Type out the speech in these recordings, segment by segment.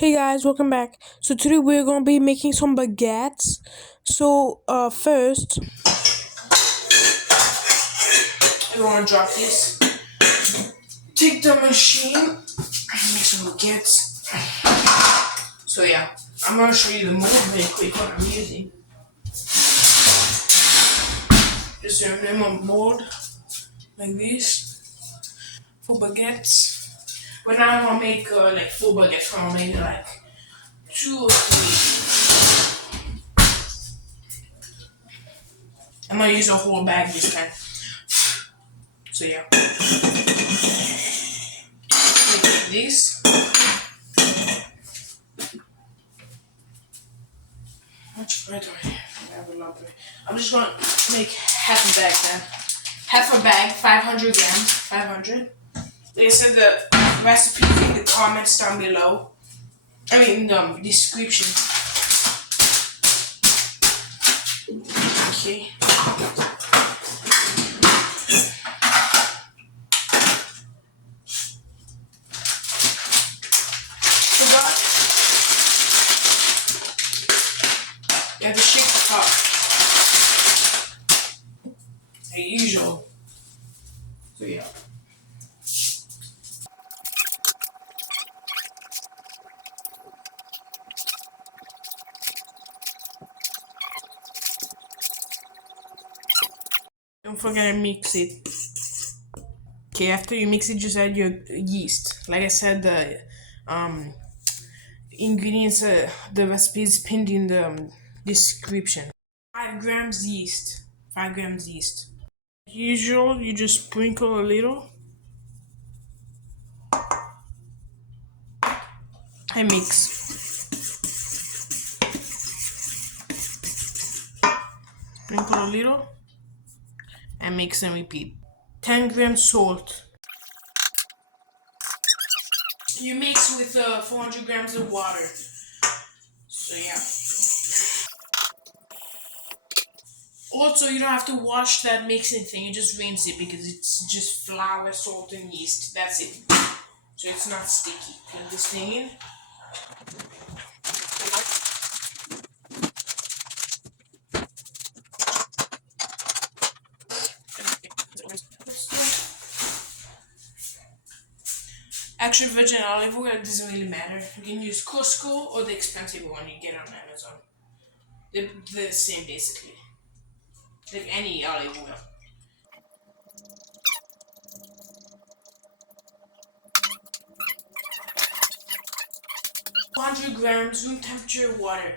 Hey guys, welcome back. So today we're gonna be making some baguettes. So first, we're gonna drop this. Take the machine and make some baguettes. So yeah, I'm gonna show you the mold very quick what I'm using. Just a minimum mold like this for baguettes. But now I'm gonna make like 4 baguettes. I'm gonna make like 2 or 3. I'm gonna use a whole bag this time. So yeah. Like this. Much better. I have a lot better. I'm just gonna make half a bag then. Half a bag, 500 grams. 500. They said the recipe in the comments down below. I mean, in the description. Okay. Forgot. You have to shake the top. As usual. So yeah. Don't forget to mix it. Okay, after you mix it, just add your yeast. Like I said, the ingredients, the recipe is pinned in the description. 5 grams yeast. 5 grams yeast. Usual, you just sprinkle a little and mix. Sprinkle a little and mix and repeat. 10 grams salt. You mix with 400 grams of water. So yeah. Also, you don't have to wash that mixing thing. You just rinse it because it's just flour, salt, and yeast. That's it. So it's not sticky. Put this thing in. Actually, virgin olive oil doesn't really matter. You can use Costco or the expensive one you get on Amazon. They're the same basically. Like any olive oil. 100 grams room temperature water.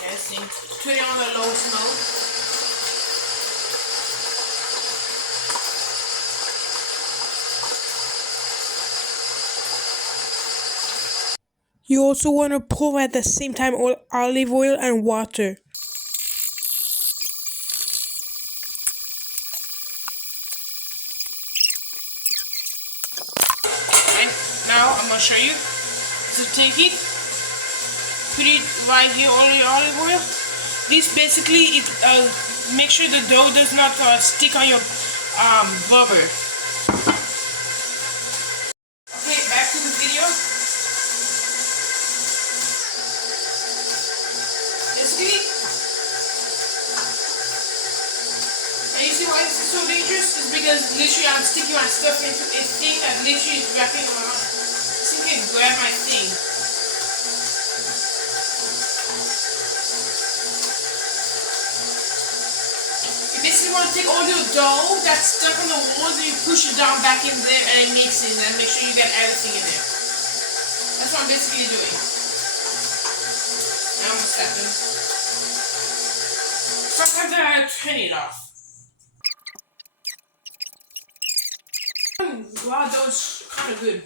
Testing. Put it on a low smoke. You also want to pour at the same time olive oil and water. And now I'm gonna show you. So take it, put it right here on your olive oil. This basically it make sure the dough does not stick on your rubber. Okay, back to the video. Basically, and you see why this is so dangerous? It's because literally I'm sticking my stuff into a thing that literally is wrapping around. See if you can grab my thing. You basically want to take all your dough that's stuck on the walls and you push it down back in there and it mixes and make sure you get everything in there. That's what I'm basically doing. Now I'm stepping. Sometimes I turn it off. Wow, that was kind of good.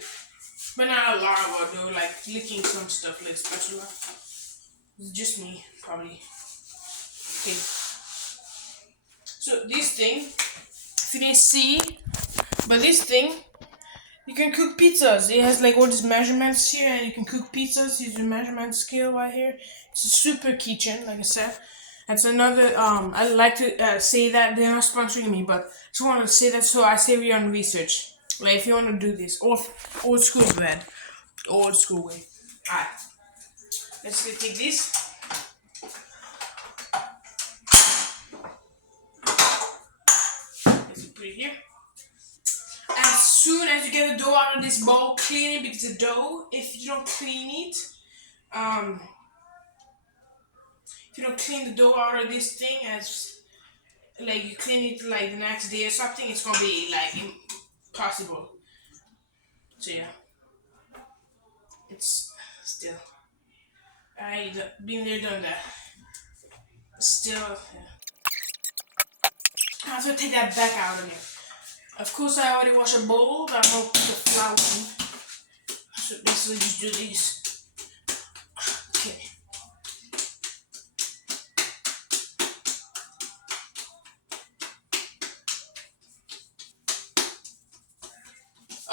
But not a lot of dough, like licking some stuff like spatula. It's just me, probably. Okay. So this thing, if you didn't see, but this thing You can cook pizzas. It has like all these measurements here, and you can cook pizzas using measurement scale right here. It's a super kitchen, like I said. That's another. I like to say that they're not sponsoring me, but I just want to say that so I save you on research. Like if you want to do this, old school bread, old school way. Alright, let's take this. Let's put it here. As soon as you get the dough out of this bowl, clean it because the dough, if you don't clean it, um, if you don't clean the dough out of this thing, as like you clean it like the next day or something, it's gonna be like impossible. So yeah, it's still. I been there, done that. Still, yeah. I have to take that back out again. Of course, I already washed a bowl, but I'm gonna put the flour in. So basically, just do this. Okay.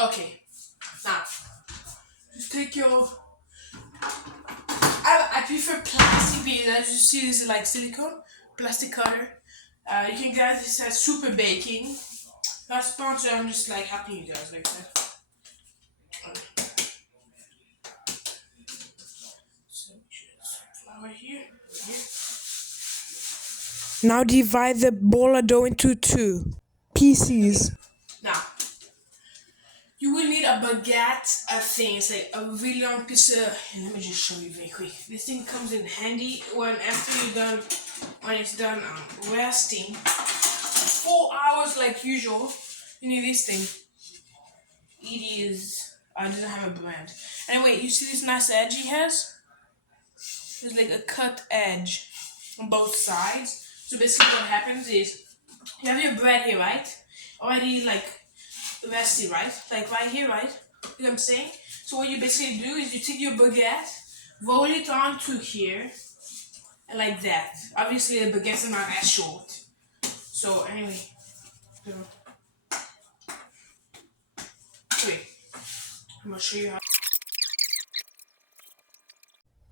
Okay. Now, just take your. I prefer plastic because as you see, this is like silicone plastic cutter. You can get this at Super Baking. Not sponsor. I'm just like helping you guys like that. So flour here. Now divide the ball of dough into two pieces. Now, you will need a baguette, a thing. It's like a really long piece of. Let me just show you very quick. This thing comes in handy when after you're done, when it's done resting. 4 hours like usual. You need this thing. It is. I didn't have a brand. Anyway, you see this nice edge he has? There's like a cut edge on both sides. So basically, what happens is you have your bread here, right? Already like resty, right? Like right here, right? You know what I'm saying? So what you basically do is you take your baguette, roll it onto here, and like that. Obviously the baguettes are not as short. So anyway, wait, I'm gonna show you how.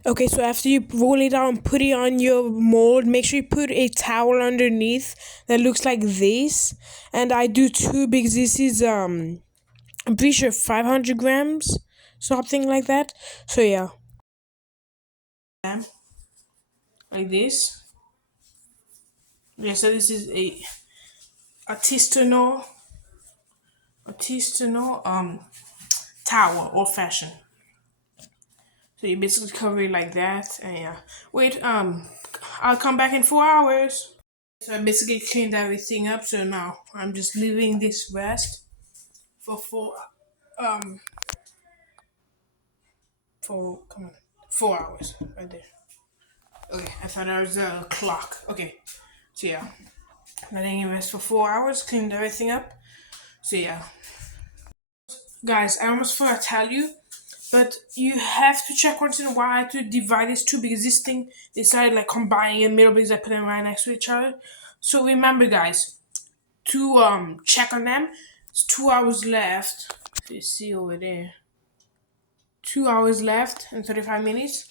Okay, so after you roll it out and put it on your mold, make sure you put a towel underneath that looks like this. And I do two because this is I'm pretty sure 500 grams, something like that. So yeah. Like this. Yeah, so this is a artisanal towel, old fashioned. So you basically cover it like that, and yeah. Wait, I'll come back in 4 hours. So I basically cleaned everything up. So now I'm just leaving this rest for um come on 4 hours right there. Okay, I thought that was a clock. Okay, so yeah, letting it rest for 4 hours. Cleaned everything up. So yeah, guys, I almost forgot to tell you. But you have to check once in a while to divide these two because this thing decided like combining in the middle because I put them right next to each other. So remember guys, to check on them. It's 2 hours left. If you see over there. 2 hours left and 35 minutes.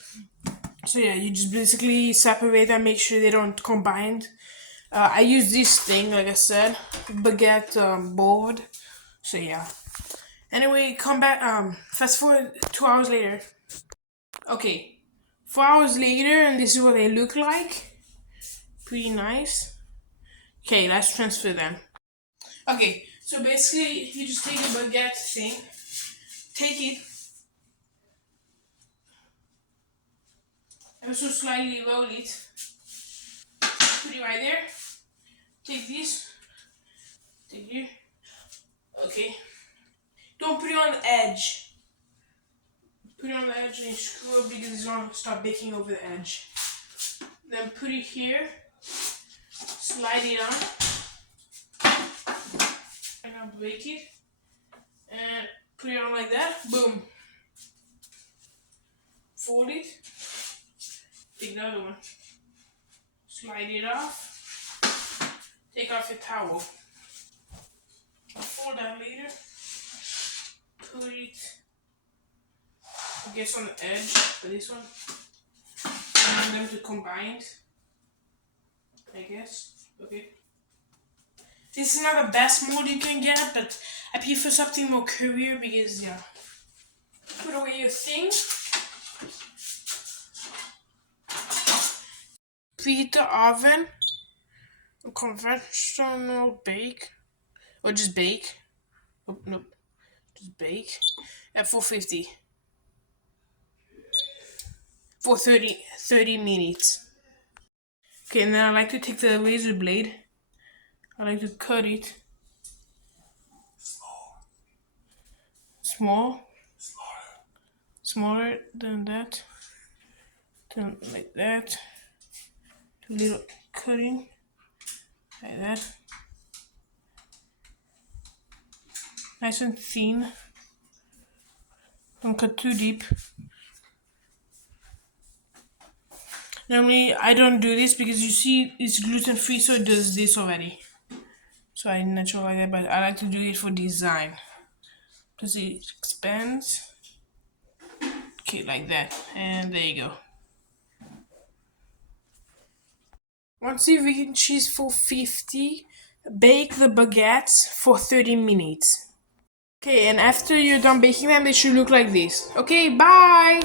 So yeah, you just basically separate them, make sure they don't combine. I use this thing, like I said, baguette board. So yeah. Anyway, come back. Fast forward 2 hours later. Okay, 4 hours later, and this is what they look like. Pretty nice. Okay, let's transfer them. Okay, so basically, you just take a baguette thing, take it, and so slightly roll it. Put it right there. Take this. Take here. Okay. Don't put it on the edge. Put it on the edge and screw it because it's gonna start baking over the edge. Then put it here. Slide it on. And I'll break it. And put it on like that. Boom. Fold it. Take the other one. Slide it off. Take off your towel. Fold that later. put it, I guess, on the edge for this one. I want them to combine, I guess. Okay. This is not the best mold you can get, but I prefer something more curvier because, yeah. Put away your thing. Preheat the oven. Conventional bake. Or just bake. Oh, nope. Just bake. At 450. For 30 minutes. Okay, and then I like to take the razor blade. I like to cut it. Small. Smaller than that. Then like that. A little cutting. Like that. Nice and thin. Don't cut too deep. Normally, I don't do this because you see it's gluten free, so it does this already. So I natural like that, but I like to do it for design because it expands. Okay, like that, and there you go. Once you reach 450, bake the baguettes for 30 minutes. Okay, and after you're done baking them, they should look like this. Okay, bye!